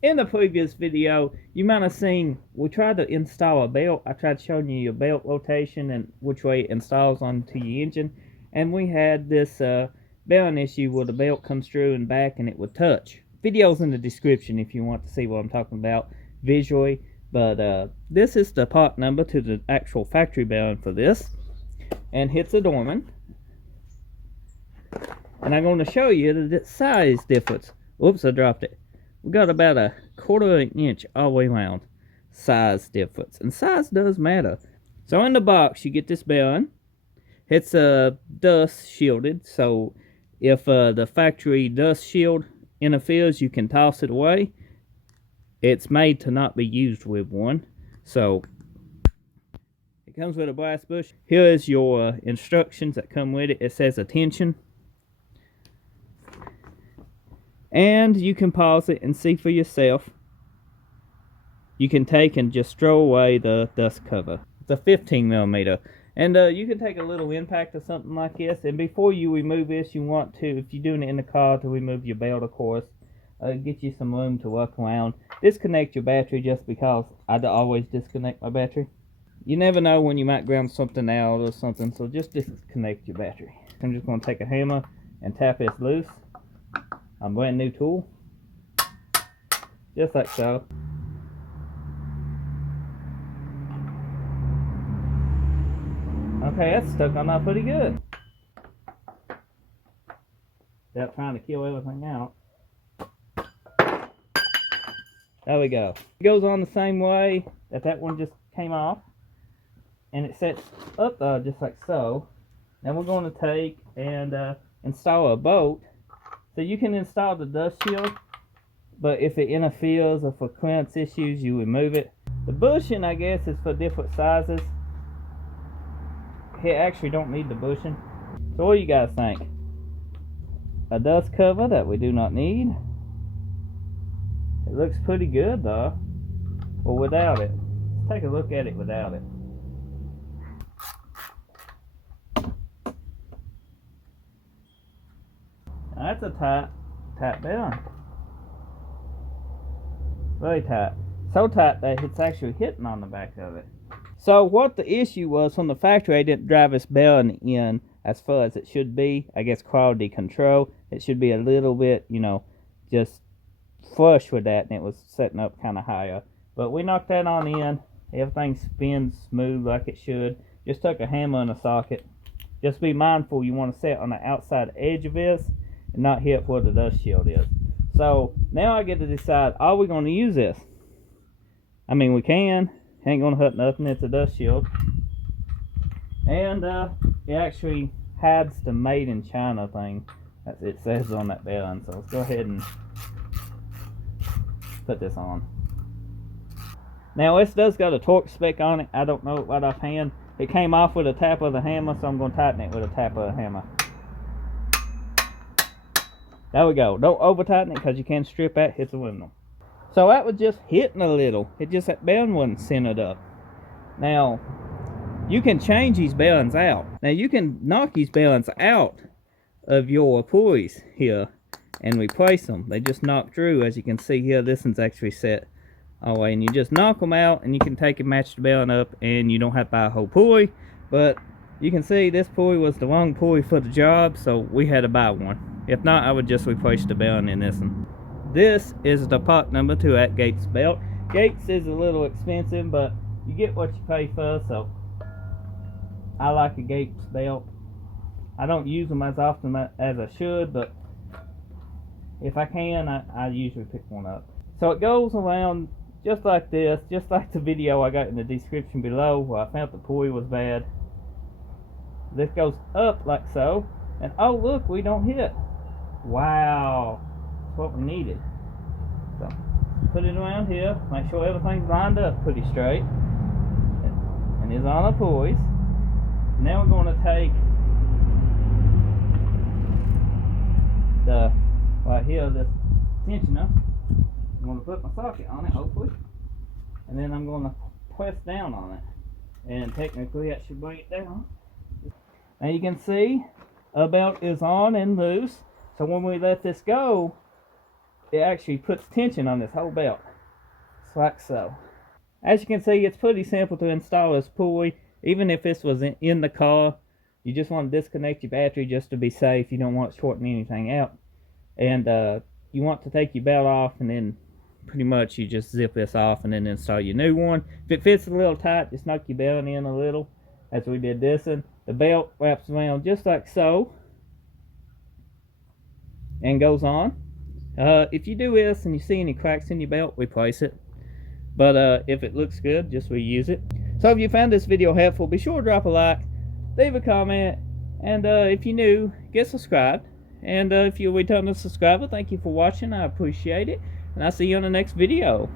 In the previous video, you might have seen we tried to install a belt. I tried showing you your belt rotation and which way it installs onto your engine. And we had this bearing issue where the belt comes through and back and it would touch. Video's in the description if you want to see what I'm talking about visually. But this is the part number to the actual factory bearing for this. And hits a dormant. And I'm going to show you the size difference. Oops, I dropped it. We got about a 1/4 inch all the way around size difference, and size does matter. So in the box you get this bearing. It's dust shielded, so if the factory dust shield interferes, you can toss it away. It's made to not be used with one. So it comes with a brass bush. Here is your instructions that come with it. It says attention. And you can pause it and see for yourself. You can take and just throw away the dust cover. It's a 15mm. And you can take a little impact or something like this. And before you remove this, you want to, if you're doing it in the car, to remove your belt, of course. Get you some room to work around. Disconnect your battery, just because I always disconnect my battery. You never know when you might ground something out or something, so just disconnect your battery. I'm just going to take a hammer and tap this loose. A brand new tool, just like so. Okay, that's stuck on that pretty good. Without trying to kill everything out. There we go. It goes on the same way that one just came off, and it sets up just like so. Now we're going to take and install a bolt. So you can install the dust shield, but if it interferes or for clearance issues, you remove it. The bushing, I guess, is for different sizes. It actually don't need the bushing. So what do you guys think? A dust cover that we do not need. It looks pretty good though. Well, without it. Let's take a look at it without it. Now that's a tight bearing. Very tight. So tight that it's actually hitting on the back of it. So what the issue was, from the factory, they didn't drive this bearing in as far as it should be. I guess quality control. It should be a little bit, just flush with that, and it was setting up kind of higher. But we knocked that on in. Everything spins smooth like it should. Just took a hammer and a socket. Just be mindful, you want to set on the outside edge of this and not hit where the dust shield is. So now I get to decide, are we going to use this? I mean, we can. Ain't going to hurt nothing. It's a dust shield. And it actually hides the made in China thing that it says on that bearing. So let's go ahead and put this on. Now this does got a torque spec on it. I don't know it right offhand. It came off with a tap of the hammer, so I'm going to tighten it with a tap of the hammer. There we go. Don't over tighten it, because you can strip that, hits aluminum. So that was just hitting a little. It just, that bearing wasn't centered up. Now, you can change these bearings out. Now you can knock these bearings out of your pulleys here and replace them. They just knock through. As you can see here, this one's actually set all the way. And you just knock them out, and you can take and match the bearing up, and you don't have to buy a whole pulley. But you can see this pulley was the wrong pulley for the job, so we had to buy one. If not, I would just replace the bearing in this one. This is the part number 2 at Gates belt. Gates is a little expensive, but you get what you pay for, so I like a Gates belt. I don't use them as often as I should, but if I can, I usually pick one up. So it goes around just like this, just like the video I got in the description below where I found the pulley was bad. This goes up like so, and oh look, we don't hit. Wow, that's what we needed. So put it around here, make sure everything's lined up pretty straight, and is on the pulleys. Now we're going to take the right here, this tensioner. I'm going to put my socket on it, hopefully, and then I'm going to press down on it, and technically that should bring it down. Now you can see our belt is on and loose, so when we let this go, it actually puts tension on this whole belt. It's like so. As you can see, it's pretty simple to install this pulley. Even if this was in the car, you just want to disconnect your battery just to be safe. You don't want it shorting anything out. And you want to take your belt off, and then pretty much you just zip this off and then install your new one. If it fits a little tight, just knock your belt in a little, as we did this one. The belt wraps around just like so and goes on. If you do this and you see any cracks in your belt, replace it. But if it looks good, just reuse it. So if you found this video helpful, be sure to drop a like, leave a comment, and if you're new, get subscribed. And if you're a returning subscriber, thank you for watching. I appreciate it. And I'll see you on the next video.